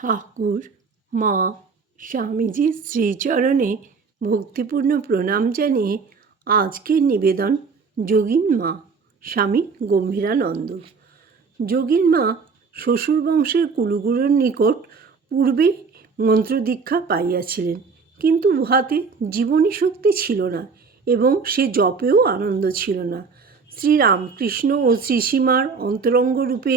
ঠাকুর, মা স্বামীজির শ্রীচরণে ভক্তিপূর্ণ প্রণাম জানিয়ে আজকের নিবেদন, যোগীন মা, স্বামী গম্ভীরানন্দ। যোগীন মা শ্বশুর বংশের কুলগুরুর নিকট পূর্বে মন্ত্রদীক্ষা পাইয়াছিলেন, কিন্তু উহাতে জীবনী শক্তি ছিল না এবং সে জপেও আনন্দ ছিল না। শ্রীরামকৃষ্ণ ও শ্রীসীমার অন্তরঙ্গ রূপে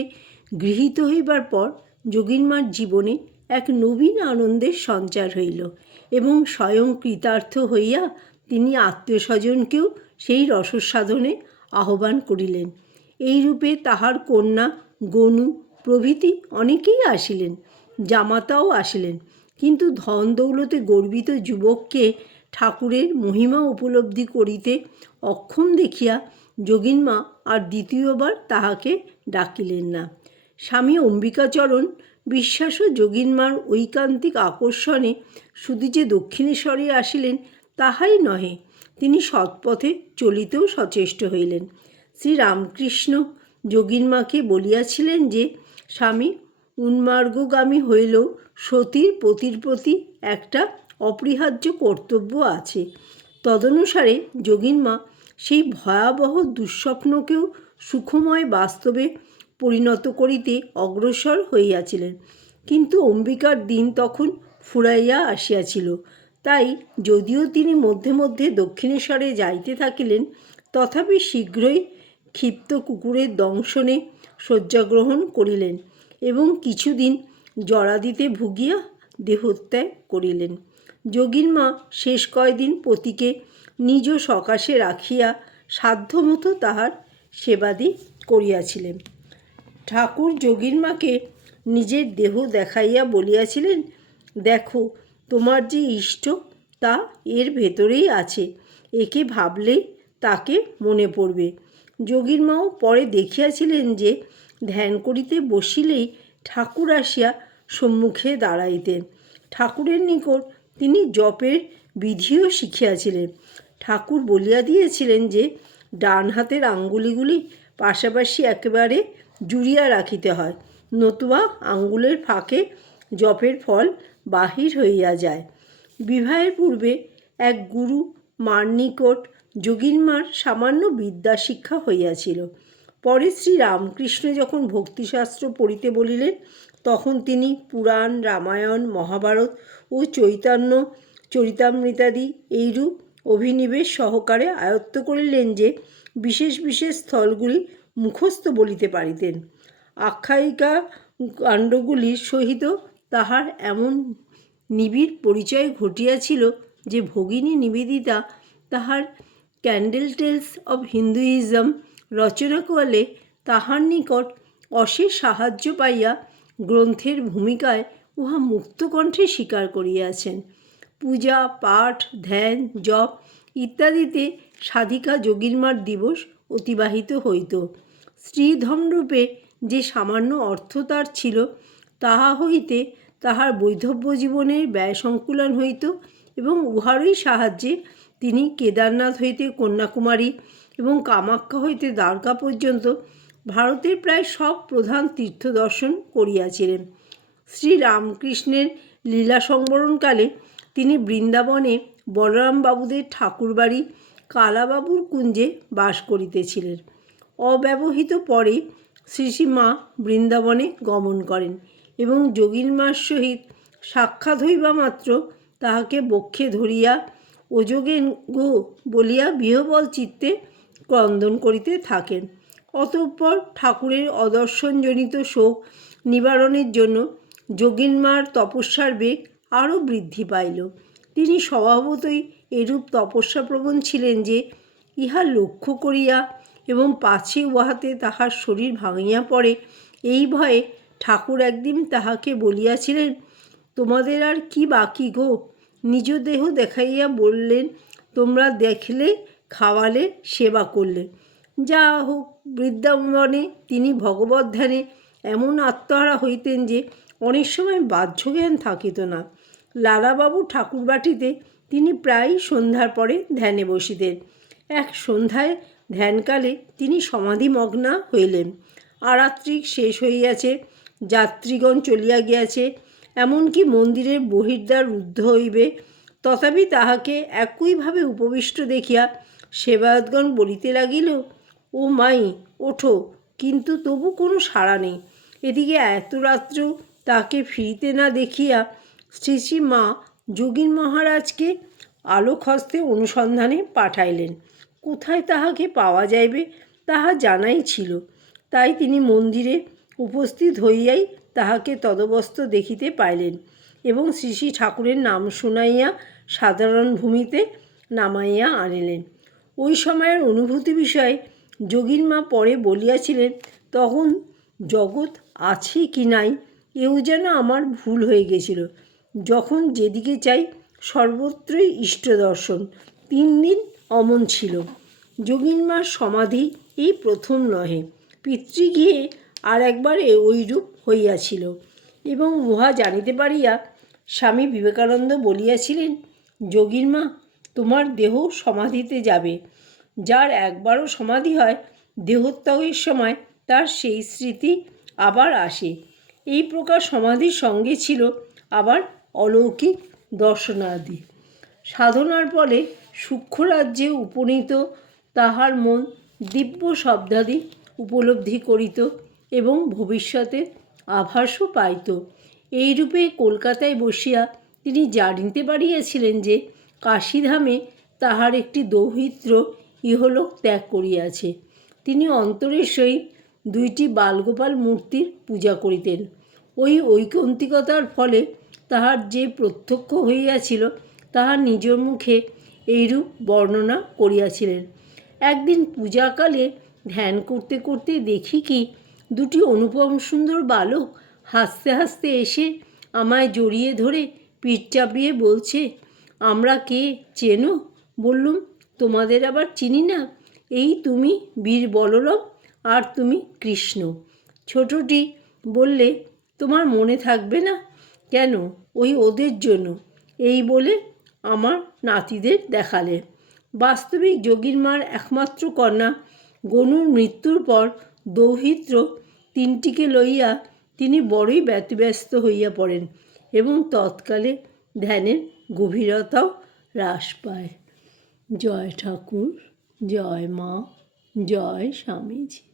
গৃহীত হইবার পর যোগীনমার জীবনে এক নবীন আনন্দের সঞ্চার হইল এবং স্বয়ং কৃতার্থ হইয়া তিনি আত্মীয় স্বজনকেও সেই রসসাধনে আহ্বান করিলেন। এইরূপে তাহার কন্যা, গনু, প্রভৃতি অনেকেই আসিলেন, জামাতাও আসিলেন। কিন্তু ধন দৌলতে গর্বিত যুবককে ঠাকুরের মহিমা উপলব্ধি করিতে অক্ষম দেখিয়া যোগিনমা আর দ্বিতীয়বার তাহাকে ডাকিলেন না। স্বামী অম্বিকাচরণ বিশ্বাস ও যোগিনমার ঐকান্তিক আকর্ষণে শুধু যে দক্ষিণেশ্বরে আসিলেন তাহাই নহে, তিনি সৎপথে চলিতেও সচেষ্ট হইলেন। শ্রীরামকৃষ্ণ যোগিনমাকে বলিয়াছিলেন যে, স্বামী, উন্মার্গগামী হইলেও সতীর পতির প্রতি একটা অপরিহার্য কর্তব্য আছে। তদনুসারে যোগিনমা সেই ভয়াবহ দুঃস্বপ্নকেও সুখময় বাস্তবে পরিণত করিতে অগ্রসর হইয়াছিলেন। কিন্তু অম্বিকার দিন তখন ফুরাইয়া আসিয়াছিল। তাই যদিও তিনি মধ্যে মধ্যে দক্ষিণেশ্বরে যাইতে থাকিলেন, তথাপি শীঘ্রই ক্ষিপ্ত কুকুরের দংশনে শয্যাগ্রহণ করিলেন এবং কিছুদিন জরাদিতে ভুগিয়া দেহত্যাগ করিলেন। যোগীর মা শেষ কয়দিন পতিকে নিজ সকাশে রাখিয়া সাধ্যমতো তাহার সেবাদি করিয়াছিলেন। ঠাকুর যোগীর মাকে নিজের দেহ দেখাইয়া বলিয়াছিলেন, দেখো, তোমার যে ইষ্ট, তা এর ভেতরেই আছে। একে ভাবলেই তাকে মনে পড়বে। যোগীর মাও পরে দেখিয়াছিলেন যে ধ্যান করিতে বসিলেই ঠাকুর আসিয়া সম্মুখে দাঁড়াইতেন। ঠাকুরের নিকট তিনি জপের বিধিও শিখিয়াছিলেন। ঠাকুর বলিয়া দিয়েছিলেন যে, ডান হাতের আঙ্গুলিগুলি পাশাপাশি একেবারে জুড়িয়া রাখিতে হয়। নতুবা আঙ্গুলের ফাঁকে জপের ফল বাহির হইয়া যায়। বিবাহের পূর্বে এক গুরু মার নিকট যোগীনমার সামান্য বিদ্যা শিক্ষা হইয়াছিল। পরে শ্রী রামকৃষ্ণ যখন ভক্তিশাস্ত্র পড়িতে বলিলেন, তখন তিনি পুরাণ, রামায়ণ, মহাভারত ও চৈতন্য, চরিতামৃতাদি এইরূপ অভিনিবেশ সহকারে আয়ত্ত করিলেন যে বিশেষ বিশেষ স্থলগুলি মুখস্থ বলিতে পারিতেন। আখ্যায়িকা কাণ্ডগুলির সহিত তাহার এমন নিবিড় পরিচয় ঘটিয়াছিল যে ভগিনী নিবেদিতা তাহার ক্যান্ডেল টেলস অব হিন্দুইজম রচনা করলে তাহার নিকট অশেষ সাহায্য পাইয়া গ্রন্থের ভূমিকায় উহা মুক্তকণ্ঠে স্বীকার করিয়াছেন। পূজা, পাঠ, ধ্যান, জপ ইত্যাদিতে সাধিকা যোগীরমার দিবস অতিবাহিত হইত। স্ত্রীধনরূপে যে সামান্য অর্থ তার ছিল, তাহা হইতে তাহার বৈধব্য জীবনের ব্যয় সংকুলন হইত এবং উহারই সাহায্যে তিনি কেদারনাথ হইতে কন্যাকুমারী এবং কামাখ্যা হইতে দ্বারকা পর্যন্ত ভারতের প্রায় সব প্রধান তীর্থ দর্শন করিয়াছিলেন। শ্রী রামকৃষ্ণের লীলা সংবরণকালে তিনি বৃন্দাবনে বলরামবাবুদের ঠাকুরবাড়ি কালাবাবুর কুঞ্জে বাস করিতেছিলেন। অব্যবহিত পরে শ্রীশ্রীমা বৃন্দাবনে গমন করেন এবং যোগীন্মার সহিত সাক্ষাৎ হইবা মাত্র তাহাকে বক্ষে ধরিয়া ওযোগে গো বলিয়া বিহবল চিত্তে ক্রন্দন করিতে থাকেন। অতঃপর ঠাকুরের অদর্শনজনিত শোক নিবারণের জন্য যোগীন্মার তপস্যার বেগ আরও বৃদ্ধি পাইল। তিনি স্বভাবতই এরূপ তপস্যাপ্রবণ ছিলেন যে ইহা লক্ষ্য করিয়া এবং পাছে উহাতে তাহার শরীর ভাঙিয়া পড়ে। এই ভয়ে ঠাকুর একদিন তাহাকে বলিয়াছিলেন, তোমাদের আর কি বাকি গো? নিজ দেহ দেখাইয়া বললেন, তোমরা দেখলে, খাওয়ালে, সেবা করলে। যা হোক বৃন্দাবনে তিনি ভগবত ধ্যানে এমন আত্মহারা হইতেন যে অনেক সময় বাহ্যজ্ঞান থাকিত না। লালাবাবু ঠাকুরবাটিতে তিনি প্রায়ই সন্ধ্যার পরে ধ্যানে বসিতেন এক সন্ধ্যায় ধ্যানকালে তিনি সমাধিমগ্না হইলেন। আরাত্রিক শেষ হইয়াছে, যাত্রীগণ চলিয়া গিয়াছে, এমনকি মন্দিরের বহির্দ্বার রুদ্ধ হইবে। তথাপি তাহাকে একইভাবে উপবিষ্ট দেখিয়া সেবায়তগণ বলিতে লাগিল, ও মাই, ওঠো, কিন্তু তবু কোনো সাড়া নেই। এদিকে এত রাত্রেও তাকে ফিরিতে না দেখিয়া শ্রী মা যোগীন মহারাজকে আলোক হস্তে অনুসন্ধানে পাঠাইলেন। কোথায় তাহাকে পাওয়া যাইবে তাহা জানাই ছিল। তাই তিনি মন্দিরে উপস্থিত হইয়াই তাহাকে তদবস্থ দেখিতে পাইলেন এবং শ্রী শ্রী ঠাকুরের নাম শুনাইয়া সাধারণ ভূমিতে নামাইয়া আনিলেন। ওই সময়ের অনুভূতি বিষয়ে যোগীর মা পরে বলিয়াছিলেন, তখন জগৎ আছে কি নাই? এও যেন আমার ভুল হয়ে গেছিল। যখন যেদিকে চাই সর্বত্রই ইষ্ট দর্শন। তিন দিন অমন ছিল। যোগীনমার সমাধি এই প্রথম নহে। পিতৃগৃহে আর একবার এ ওইরূপ হইয়াছিল এবং উহা জানিতে পারিয়া স্বামী বিবেকানন্দ বলিয়াছিলেন যোগীর মা, তোমার দেহ সমাধিতে যাবে। যার একবারও সমাধি হয় দেহত্যাগের সময় তার সেই স্মৃতি আবার আসে। এই প্রকার সমাধির সঙ্গে ছিল আবার অলৌকিক দর্শনাদি। সাধনার ফলে সূক্ষ্ম রাজ্যে উপনীত, তাহার মন দিব্য শব্দাদি উপলব্ধি করিত এবং ভবিষ্যতে আভাসও পাইত। এইরূপে কলকাতায় বসিয়া তিনি জানিতে পারিয়াছিলেন যে, কাশীধামে তাহার একটি দৌহিত্র ইহলোক ত্যাগ করিয়াছে। তিনি অন্তরের সহিত দুইটি বালগোপাল মূর্তির পূজা করিতেন। ওই ঐকান্তিকতার ফলে তাহার যে প্রত্যক্ষ হইয়াছিল তাহার নিজ মুখে এইরূপ বর্ণনা করিয়াছিলেন। একদিন পূজাকালে ধ্যান করতে করতে দেখি কি, দুটি অনুপম সুন্দর বালক হাসতে হাসতে এসে আমায় জড়িয়ে ধরে পিঠ চাপিয়ে বলছে, আমরা কে? চেনো? বললুম, তোমাদের আবার চিনি না? এই তুমি বীর বলরাম আর তুমি কৃষ্ণ। ছোটটি বললে, তোমার মনে থাকবে না? কেন? ওই ওদের জন্য। এই বলে আমার নাতিদের দেখালে। বাস্তবিক যোগীর মার একমাত্র কন্যা। গনুর মৃত্যুর পর দৌহিত্র তিনটিকে লইয়া তিনি বড়ই ব্যতিব্যস্ত হইয়া পড়েন এবং তৎকালে ধ্যানের গভীরতাও হ্রাস পায়। জয় ঠাকুর, জয় মা, জয় স্বামীজি।